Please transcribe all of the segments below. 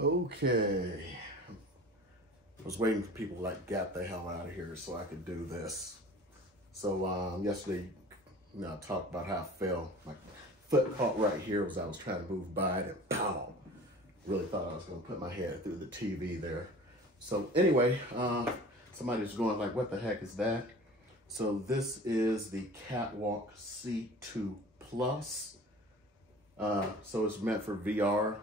Okay. I was waiting for people to like get the hell out of here so I could do this. So yesterday, I talked about how I fell. My foot caught right here as I was trying to move by it, and pow! Really thought I was going to put my head through the TV there. So anyway, somebody's going like, what the heck is that? So this is the Catwalk C2 Plus. So it's meant for VR.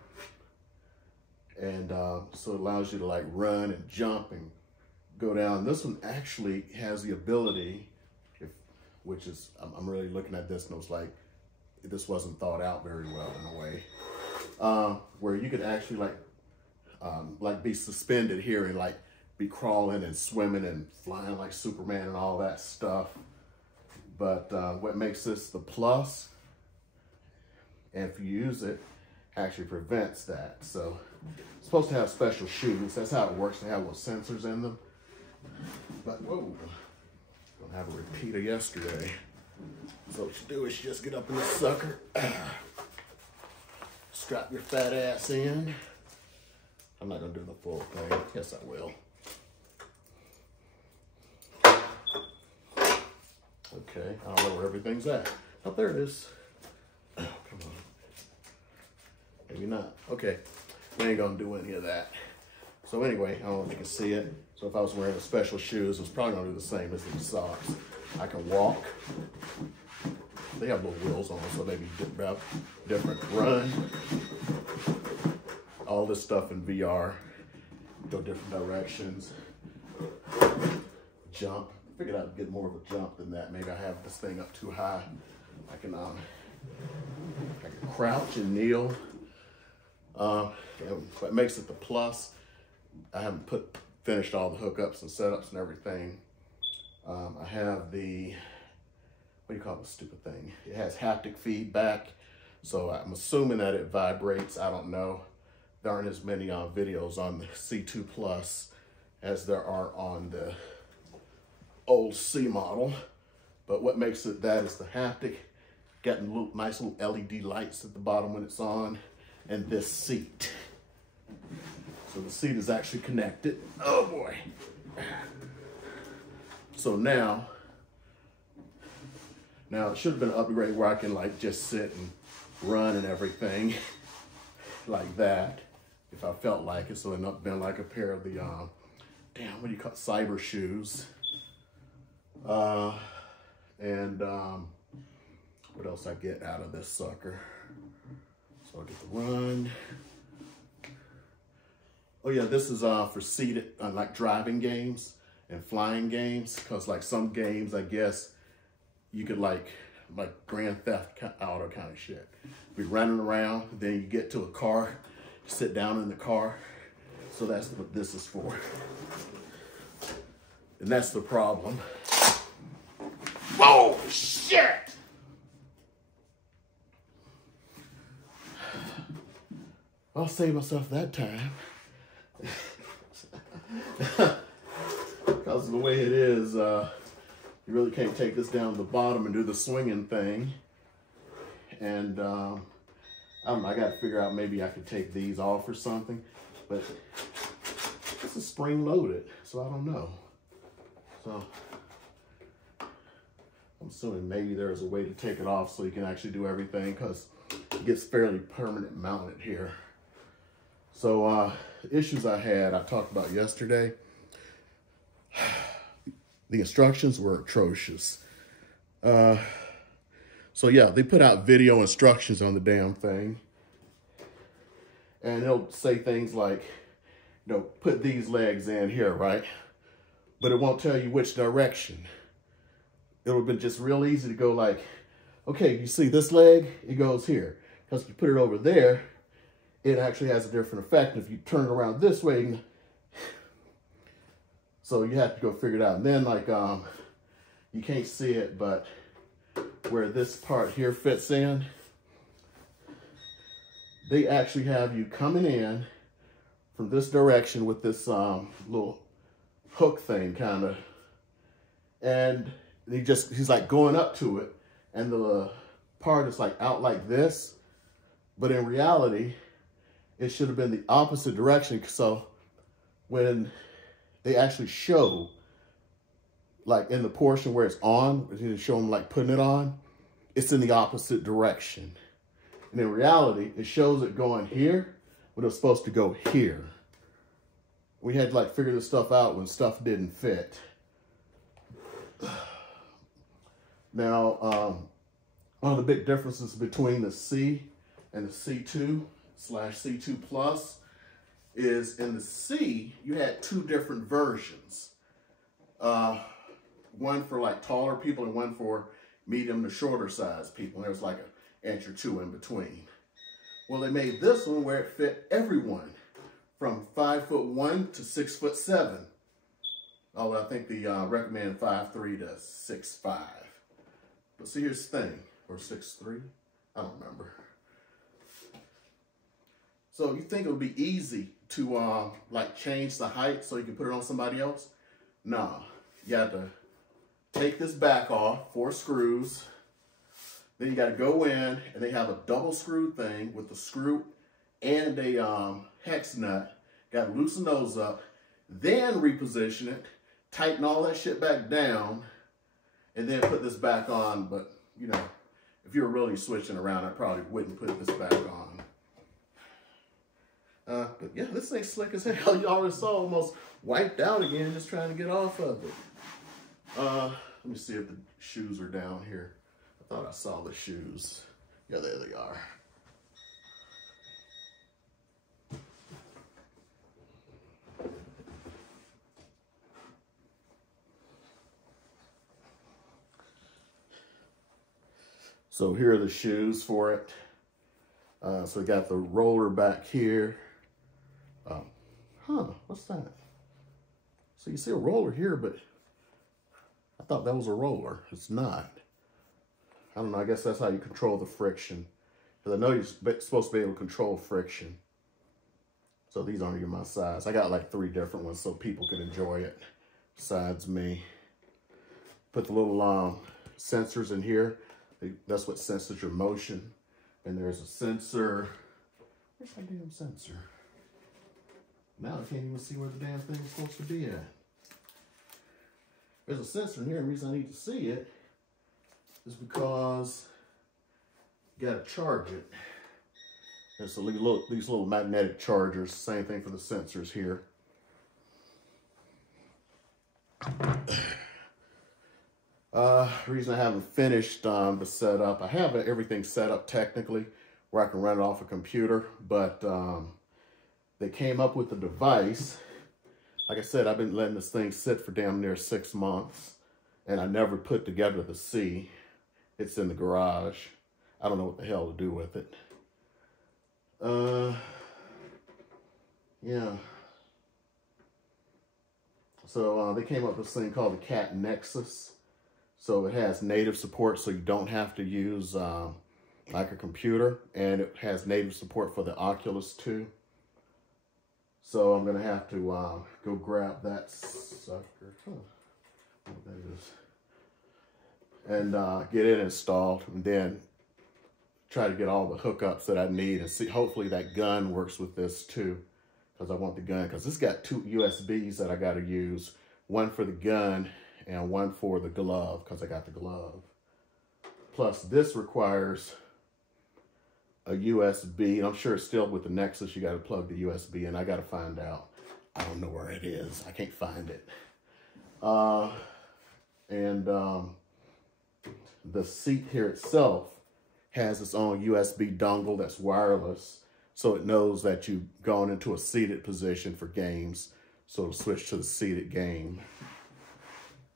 And so it allows you to like run and jump and go down. This one actually has the ability, which is, I'm really looking at this and it was like, this wasn't thought out very well in a way, where you could actually like be suspended here and like be crawling and swimming and flying like Superman and all that stuff. But what makes this the plus, and if you use it, actually prevents that. So it's supposed to have special shoes. That's how it works. They have little sensors in them. But whoa, don't have a repeat of yesterday. So what you do is you just get up in this sucker, strap your fat ass in. I'm not gonna do the full thing. Yes, I will. Okay, I don't know where everything's at. Oh, there it is. Oh, come on. Maybe not. Okay, we ain't gonna do any of that. So anyway, I don't know if you can see it. So if I was wearing the special shoes, it's probably gonna do the same as these socks. I can walk. They have little wheels on them, so maybe different. Run. All this stuff in VR. Go different directions. Jump. I figured I'd get more of a jump than that. Maybe I have this thing up too high. I can crouch and kneel. What makes it the plus, I haven't finished all the hookups and setups and everything. I have the, what do you call this stupid thing? It has haptic feedback, so I'm assuming that it vibrates. I don't know. There aren't as many videos on the C2 Plus as there are on the old C model. But what makes it that is the haptic. Got nice little LED lights at the bottom when it's on, and this seat. So the seat is actually connected. Oh boy. So now it should have been an upgrade where I can like just sit and run and everything like that if I felt like it. So it ended up being like a pair of the, what do you call it? Cyber shoes. What else I get out of this sucker? So I get the run. Oh yeah, this is for seated, like driving games and flying games. Cause like some games, I guess, you could like Grand Theft Auto kind of shit. Be running around, then you get to a car, sit down in the car. So that's what this is for. And that's the problem. Whoa, shit! I'll save myself that time. Because of the way it is, you really can't take this down to the bottom and do the swinging thing. And I don't know, I gotta figure out maybe I could take these off or something, but this is spring loaded, so I don't know. So I'm assuming maybe there's a way to take it off so you can actually do everything, because it gets fairly permanent mounted here. So issues I talked about yesterday. The instructions were atrocious. So yeah, they put out video instructions on the damn thing. And it'll say things like, put these legs in here, right? But it won't tell you which direction. It would have been just real easy to go like, okay, you see this leg? It goes here. Because if you put it over there, it actually has a different effect. If you turn it around this way, so you have to go figure it out. And then like, you can't see it, but where this part here fits in, they actually have you coming in from this direction with this little hook thing kind of, and he's like going up to it, and the part is like out like this, but in reality, it should have been the opposite direction. So when they actually show, like in the portion where it's on, they show them like putting it on, it's in the opposite direction. And in reality, it shows it going here, but it was supposed to go here. We had to like figure this stuff out when stuff didn't fit. Now, one of the big differences between the C and the C2/C2 Plus is in the C, you had two different versions. One for like taller people and one for medium to shorter size people. There's like an inch or two in between. Well, they made this one where it fit everyone from 5'1" to 6'7". Although I think the recommend 5'3" to 6'5". But see, here's the thing, or 6'3", I don't remember. So you think it would be easy to like change the height so you can put it on somebody else? Nah, you have to take this back off, 4 screws. Then you got to go in, and they have a double screw thing with the screw and a hex nut. Got to loosen those up, then reposition it, tighten all that shit back down, and then put this back on. But, you know, if you were really switching around, I probably wouldn't put this back on. But yeah, this thing's slick as hell. You already saw almost wiped out again just trying to get off of it. Let me see if the shoes are down here. I thought I saw the shoes. Yeah, there they are. So here are the shoes for it. So we got the roller back here. What's that? So you see a roller here, but I thought that was a roller. It's not. I don't know, I guess that's how you control the friction. Because I know you're supposed to be able to control friction. So these aren't even my size. I got like 3 different ones so people can enjoy it besides me. Put the little sensors in here. That's what senses your motion. And there's a sensor. Where's my damn sensor? Now I can't even see where the damn thing is supposed to be at. There's a sensor in here, and the reason I need to see it is because you gotta charge it. There's these little magnetic chargers, same thing for the sensors here. Reason I haven't finished the setup, I have everything set up technically where I can run it off a computer, but they came up with a device. Like I said, I've been letting this thing sit for damn near 6 months, and I never put together the C. It's in the garage. I don't know what the hell to do with it. Yeah. So they came up with this thing called the Cat Nexus. So it has native support, so you don't have to use like a computer, and it has native support for the Oculus too. So I'm gonna have to go grab that sucker. What that is. And get it installed, and then try to get all the hookups that I need, and see. Hopefully that gun works with this too, because I want the gun. Because it's got 2 USBs that I got to use, one for the gun and one for the glove, because I got the glove. Plus this requires a USB, and I'm sure it's still with the Nexus. You got to plug the USB in. I got to find out. I don't know where it is. I can't find it. The seat here itself has its own USB dongle that's wireless, so it knows that you've gone into a seated position for games, so it'll switch to the seated game.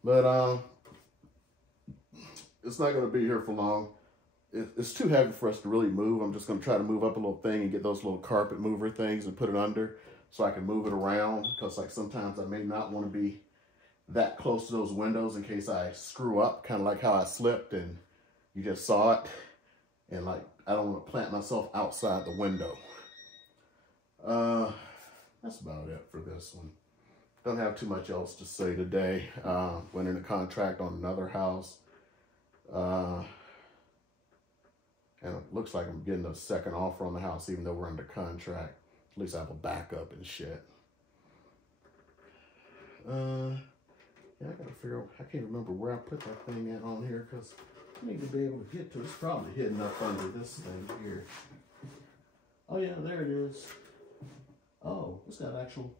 But it's not going to be here for long. It's too heavy for us to really move. I'm just going to try to move up a little thing and get those little carpet mover things and put it under so I can move it around, because like sometimes I may not want to be that close to those windows in case I screw up, kind of like how I slipped and you just saw it. And like, I don't want to plant myself outside the window. That's about it for this one. Don't have too much else to say today. Went in a contract on another house. And it looks like I'm getting a second offer on the house, even though we're under contract. At least I have a backup and shit. Yeah, I gotta figure out, I can't remember where I put that thing at on here because I need to be able to get to it. It's probably hidden up under this thing here. Oh yeah, there it is. Oh, it's got actual,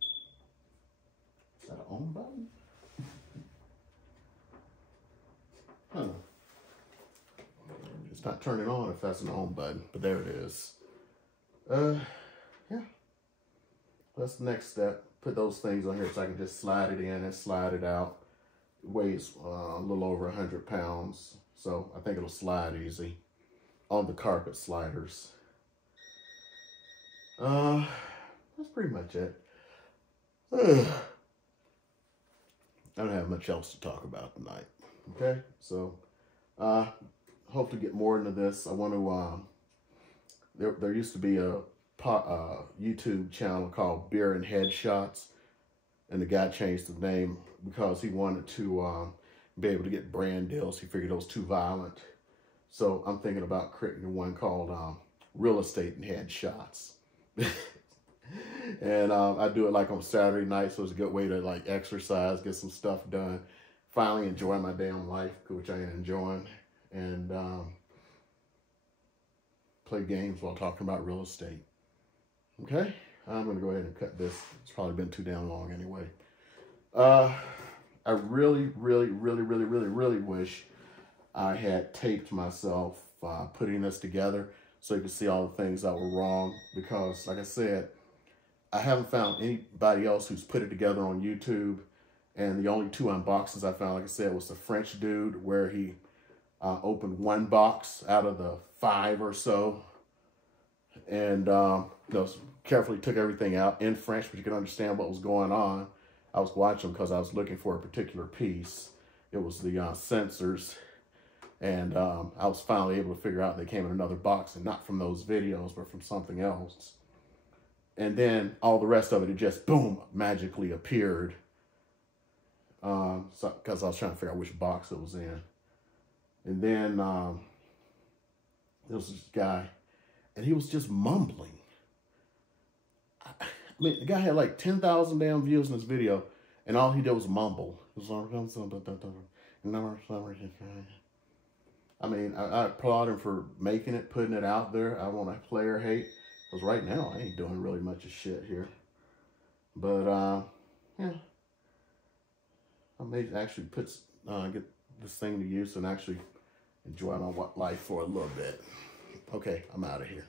is that an on button? Huh. It's not turning on if that's an on button, but there it is. Yeah. That's the next step. Put those things on here so I can just slide it in and slide it out. It weighs a little over 100 pounds, so I think it'll slide easy on the carpet sliders. That's pretty much it. I don't have much else to talk about tonight. Okay, so hope to get more into this. I want to. There used to be a YouTube channel called Beer and Headshots, and the guy changed the name because he wanted to be able to get brand deals. He figured it was too violent. So I'm thinking about creating one called Real Estate and Headshots. And I do it like on Saturday night, so it's a good way to like exercise, get some stuff done, finally enjoy my damn life, which I am enjoying, and play games while talking about real estate. Okay, I'm going to go ahead and cut this. It's probably been too damn long anyway. I really wish I had taped myself putting this together so you can see all the things that were wrong, because like I said, I haven't found anybody else who's put it together on YouTube, and the only 2 unboxings I found, like I said, was the French dude where he opened 1 box out of the 5 or so, and carefully took everything out in French, but you could understand what was going on. I was watching because I was looking for a particular piece. It was the sensors, and I was finally able to figure out they came in another box, and not from those videos, but from something else. And then all the rest of it just, boom, magically appeared. Because I was trying to figure out which box it was in. And then there was this guy, and he was just mumbling. I mean, the guy had like 10,000 damn views in this video, and all he did was mumble. I mean, I applaud him for making it, putting it out there. I want to play or hate, because right now I ain't doing really much of shit here. But yeah, I may actually get this thing to use and actually enjoy my life for a little bit. Okay, I'm out of here.